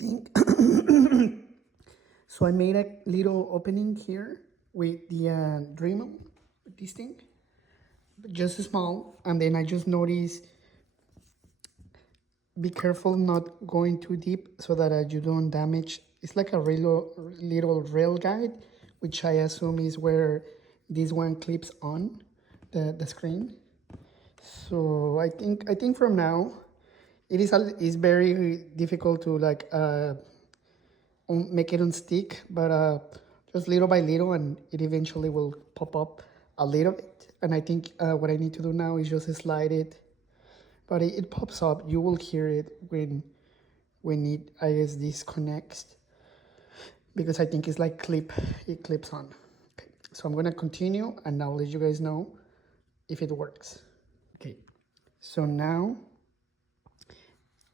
think. So I made a little opening here with the Dremel, with this thing, just small, and then I just noticed, be careful not going too deep so that you don't damage. It's like a little rail guide, which I assume is where this one clips on the screen. So I think from now, it's very difficult to like make it unstick, but just little by little, and it eventually will pop up a little bit. And I think what I need to do now is just slide it, but it pops up. You will hear it when it, I guess, disconnects, because I think it's like it clips on. Okay, so I'm gonna continue and I'll let you guys know if it works. Okay, so now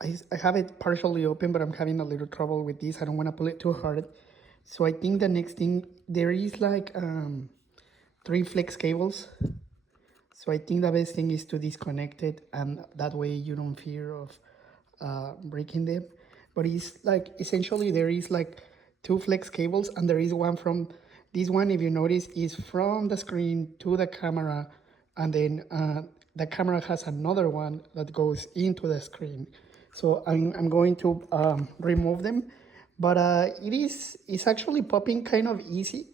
I have it partially open, but I'm having a little trouble with this. I don't want to pull it too hard. So I think the next thing, there is like 3 flex cables. So I think the best thing is to disconnect it, and that way you don't fear of breaking them. But it's like, essentially there is like 2 flex cables, and there is one from, this one, if you notice, is from the screen to the camera, and then the camera has another one that goes into the screen. So I'm going to remove them, but it's actually popping kind of easy.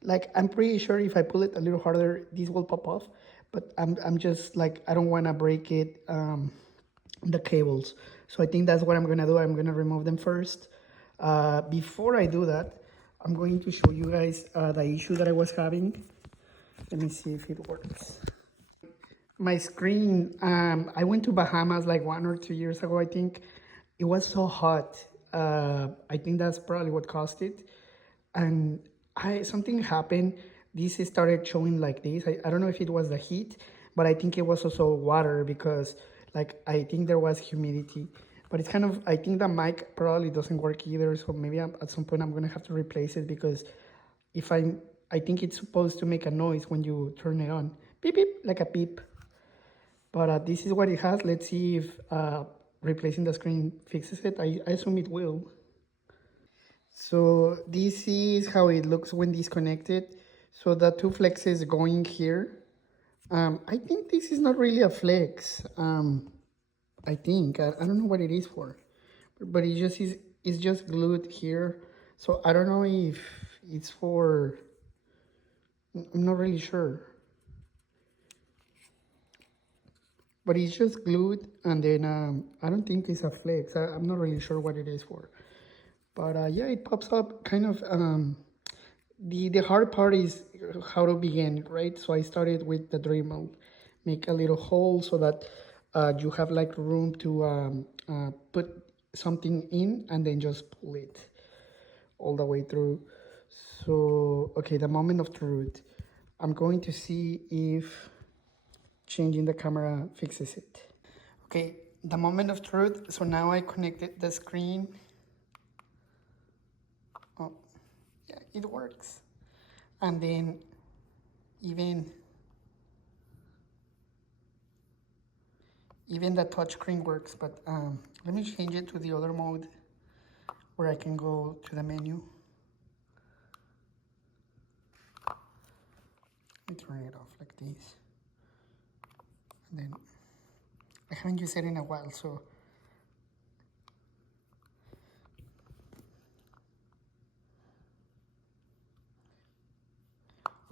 Like, I'm pretty sure if I pull it a little harder, this will pop off, but I'm just like, I don't want to break it, the cables. So I think that's what I'm gonna do. I'm gonna remove them first. Before I do that, I'm going to show you guys the issue that I was having. Let me see if it works. My screen, I went to Bahamas like 1 or 2 years ago, I think. It was so hot. I think that's probably what caused it. And something happened. This started showing like this. I don't know if it was the heat, but I think it was also water, because like I think there was humidity. But it's kind of, I think the mic probably doesn't work either. So maybe at some point I'm gonna have to replace it, because I think it's supposed to make a noise when you turn it on. Beep, beep, like a beep. But this is what it has. Let's see if replacing the screen fixes it. I assume it will. So this is how it looks when disconnected. So the 2 flexes going here. I think this is not really a flex. I think, I don't know what it is for, but it's just glued here. So I don't know if it's for, I'm not really sure. But it's just glued, and then I don't think it's a flex. I'm not really sure what it is for. But yeah, it pops up kind of. The hard part is how to begin, right? So I started with the Dremel, make a little hole so that you have like room to put something in, and then just pull it all the way through. So, okay, the moment of truth. I'm going to see if changing the camera fixes it. Okay, the moment of truth. So now I connected the screen. Oh, yeah, it works. And then even the touchscreen works, but let me change it to the other mode where I can go to the menu. Let me turn it off like this. And then I haven't used it in a while, so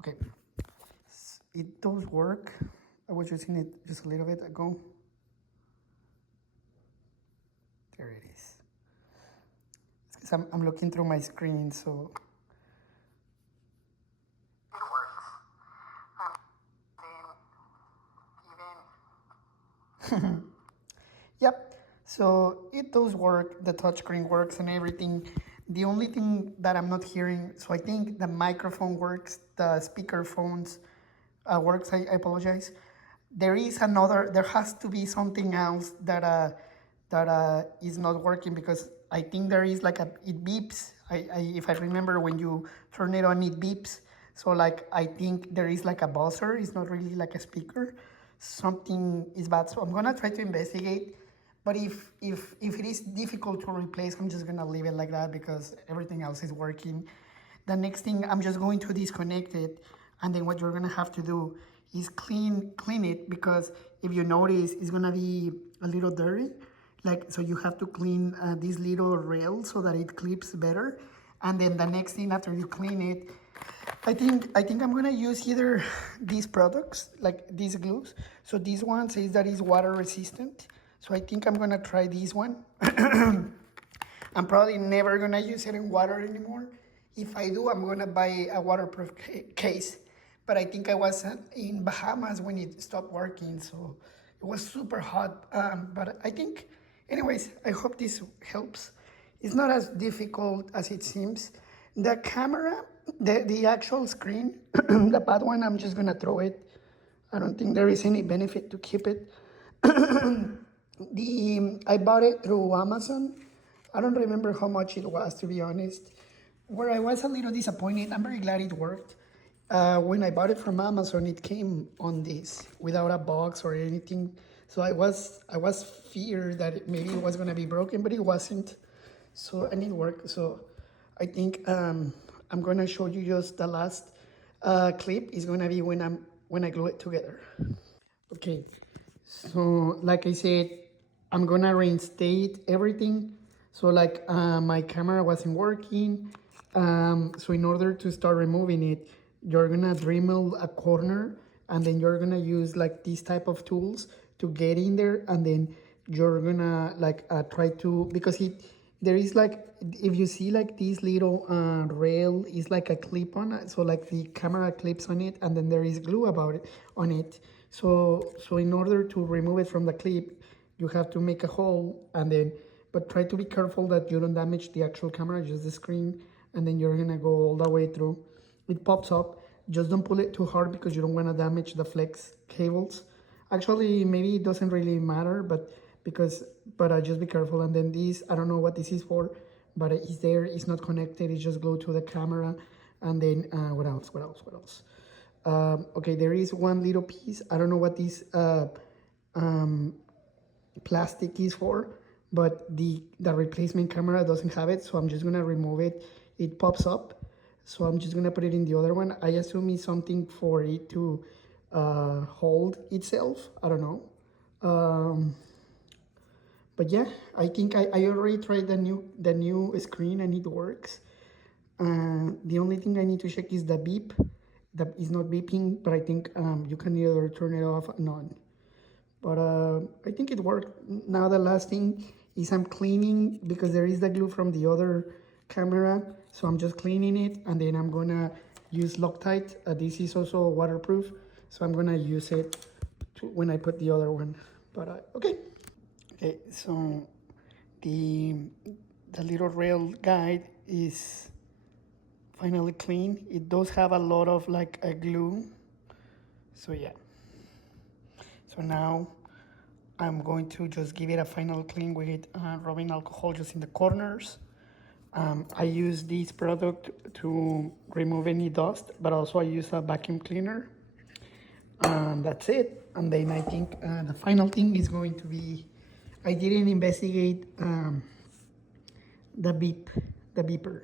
okay, it does work. I was using it just a little bit ago. There it is. It's 'cause I'm looking through my screen, so it works. Yep, so it does work. The touchscreen works and everything. The only thing that I'm not hearing, so I think the microphone works, the speaker phones works. I apologize. There has to be something else that is not working, because I think there is like it beeps. If I remember, when you turn it on, it beeps. So like, I think there is like a buzzer. It's not really like a speaker. Something is bad. So I'm gonna try to investigate. But if it is difficult to replace, I'm just gonna leave it like that because everything else is working. The next thing, I'm just going to disconnect it, and then what you're gonna have to do is clean it, because if you notice, it's gonna be a little dirty. Like, so you have to clean this little rail so that it clips better. And then the next thing after you clean it, I think I'm gonna use either these products, like these glues. So this one says that it's water resistant. So I think I'm gonna try this one. I'm probably never gonna use it in water anymore. If I do, I'm gonna buy a waterproof case. But I think I was in Bahamas when it stopped working, so it was super hot. But I think, anyways, I hope this helps. It's not as difficult as it seems. The camera, the actual screen, the bad one, I'm just gonna throw it. I don't think there is any benefit to keep it. I bought it through Amazon. I don't remember how much it was, to be honest. Where I was a little disappointed, I'm very glad it worked. When I bought it from Amazon, it came on this without a box or anything. So I was feared that maybe it was gonna be broken, but it wasn't. So, and it worked. So I think I'm gonna show you just the last clip is gonna be when I glue it together. Okay, so like I said, I'm gonna reinstate everything. So like my camera wasn't working. So in order to start removing it, you're gonna Dremel a corner, and then you're gonna use like these type of tools to get in there, and then you're gonna like try to, because there is like, if you see like this little rail is like a clip on it, so like the camera clips on it, and then there is glue on it. So in order to remove it from the clip, you have to make a hole, and then, but try to be careful that you don't damage the actual camera, just the screen, and then you're gonna go all the way through. It pops up, just don't pull it too hard because you don't wanna damage the flex cables. Actually, maybe it doesn't really matter, but just be careful. And then this, I don't know what this is for, but it's there, it's not connected, it's just glued to the camera. And then what else? Okay, there is one little piece, I don't know what this plastic is for, but the replacement camera doesn't have it, so I'm just gonna remove it. It pops up, so I'm just gonna put it in the other one. I assume it's something for it to hold itself, I don't know. But yeah, I think I already tried the new screen and it works. The only thing I need to check is the beep. That is not beeping, but I think you can either turn it off and on. But I think it worked. Now the last thing is I'm cleaning, because there is the glue from the other camera. So I'm just cleaning it, and then I'm gonna use Loctite. This is also waterproof, so I'm gonna use it when I put the other one. But okay. Okay, so the little rail guide is finally clean. It does have a lot of like a glue. So yeah. So now I'm going to just give it a final clean with rubbing alcohol just in the corners. I use this product to remove any dust, but also I use a vacuum cleaner. That's it. And then I think the final thing is going to be, I didn't investigate the beeper.